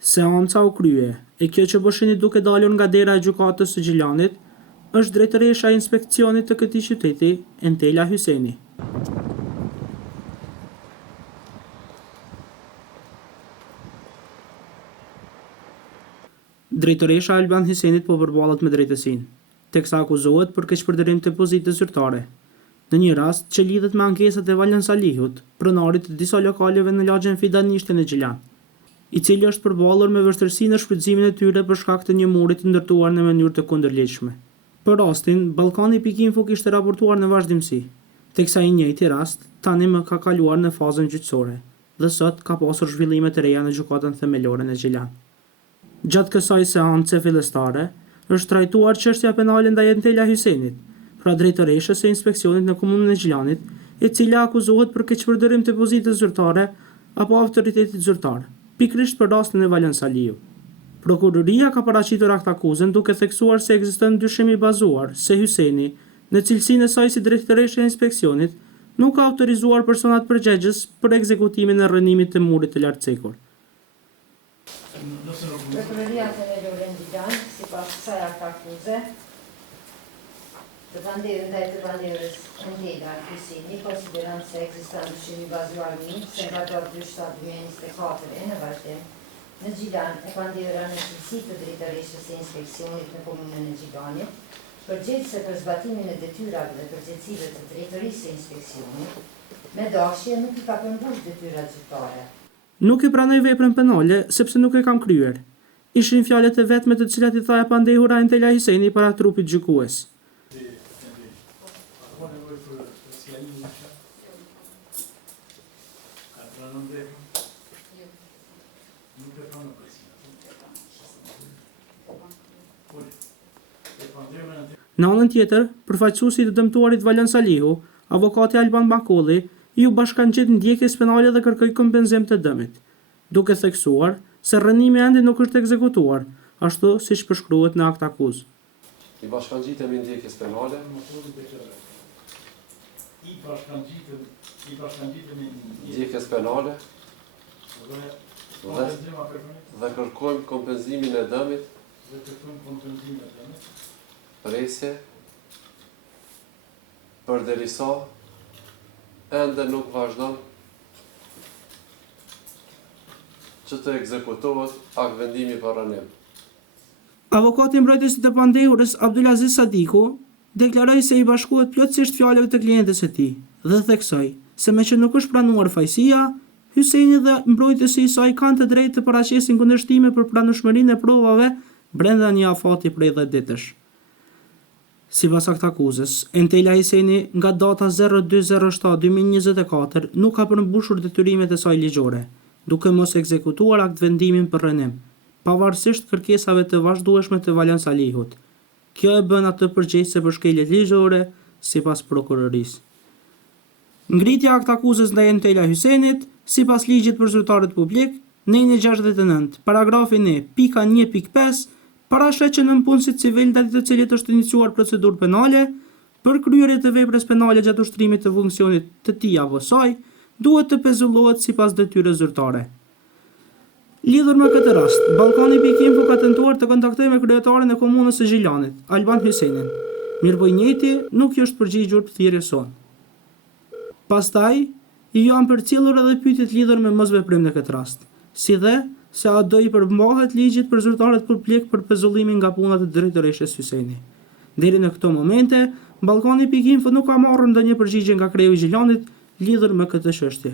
Seanca u krye, e kjo që bëshini duke dalur nga dera e gjykatës së Gjilanit, është drejtoresha e inspekcionit të këtij qyteti, Entela Hyseni. Drejtoresha Alban Hysenit po përballet me drejtësinë, teksa akuzohet për keqpërdorim të pozitës zyrtare. Në një rast që lidhet me ankesat e Valjan Salihut, pronarit të disa lokaleve në lagjen Fidanishte në Gjilan, i cili është përballur me vështirësi në shfrytëzimin e tyre për shkak të një muri të ndërtuar në mënyrë të kundërligjshme. Për rastin, Ballkani.info kishte raportuar në vazhdimsi, teksa i njëjti rast tani më ka kaluar në fazën gjyqësore dhe sot ka pasur zhvillime të reja në gjykatën themelore në Gjilan. Gjatë kësaj seance fillestare, është trajtuar çështja penale ndaj Entela Hysenit, pra drejtoreshës së inspeksionit në komunën e Gjilanit, e cila akuzohet për keqpërdorim të pozitës zyrtare apo autoritetit zyrtar, pikërisht për rastin e Valjan Saliu. Prokuroria ka paraqitur akt akuzën duke theksuar se ekziston dyshim i bazuar se Hyseni, në cilësinë e saj si drejtoreshe e inspeksionit, nuk ka autorizuar personat përgjegjës për ekzekutimin e rrënimit të murit të lartcekur. Prokuroria themelore në Gjilan, sipas kësaj akt akuze, të pandehur ndaj të pandehurës Entela Hyseni, konsiderant se ekziston dyshim i bazuar në se nga datë 2/7/2024 në vazhdim, në Gjilan e pandehura në cilësi të drejtoreshës së inspeksionit në komunën e Gjilanit, përgjegjëse për zbatimin e detyrave dhe përgjegjësive të drejtorisë së inspeksionit, me dashje nuk i ka përmbush detyrat zyrtare. Nuk i pranoj veprën penale sepse nuk e kam kryer. Ishin fjalët e vetme të cilat i tha e pandehura Entela Hyseni para trupit gjykues. Në anën tjetër, përfaqësuesi i të dëmtuarit Valjan Salihu, avokati Alban Bakolli, ju bashkangjitet ndjekjes penale dhe kërkoi kompenzim të dëmit, duke theksuar se rrënimi ende nuk është ekzekutuar, ashtu siç përshkruhet në akt akuzë. I bashkangjitemi ndjekjes penale. Ndjekjes penale. Dhe kërkojmë kompenzimin e dëmit. Presje. Përderisa ende nuk vazhdon që të ekzekutohet akt vendimi për rrënim. Avokati mbrojtësi të pandehurës Abdulaziz Sadiku deklaroi se i bashkohet plotësisht fjalëve të klientes së tij dhe theksoi se me që nuk është pranuar fajësia, Hyseni dhe mbrojtësi i saj kanë të drejtë të paraqesin kundërshtime për pranueshmërinë e provave brenda një afati prej 10 ditësh. Sipas akt akuzës, Entela Hyseni nga data 02/07/2024 nuk ka përmbushur detyrimet e saj ligjore, duke mos ekzekutuar akt vendimin për rrënim, pavarësisht kërkesave të vazhdueshme të Valjan Salihut. Kjo e bën atë përgjegjëse për shkeljet ligjore, sipas prokurorisë. Ngritja akt akuzës ndaj Entela Hysenit, sipas ligjit për zyrtarët publik, në 69, paragrafin e pika 1.5, parashet që nënpunësit civil ndaj të cilit është iniciuar procedurë penale për kryerje të veprës penale gjatë ushtrimit të funksionit të tij apo saj, duhet të pezullohet sipas detyrës zyrtare. Lidhur me këtë rast, Ballkani.info ka tentuar të kontaktojë me kryetarin e komunës së Gjilanit, Alban Hysenin. Mirëpo i njëjti nuk i është përgjigjur thirrjes sonë. Pastaj, i janë përcjellur edhe pyetjet lidhur me mosveprim në këtë rast, si dhe se a do i përmbahet ligjit për zyrtarët publik për pezullimin nga punat e drejtoreshës Hyseni. Deri në këto momente, Ballkani.info nuk ka marrë ndonjë përgjigje nga kreu i Gjilanit lidhur me këtë çështje.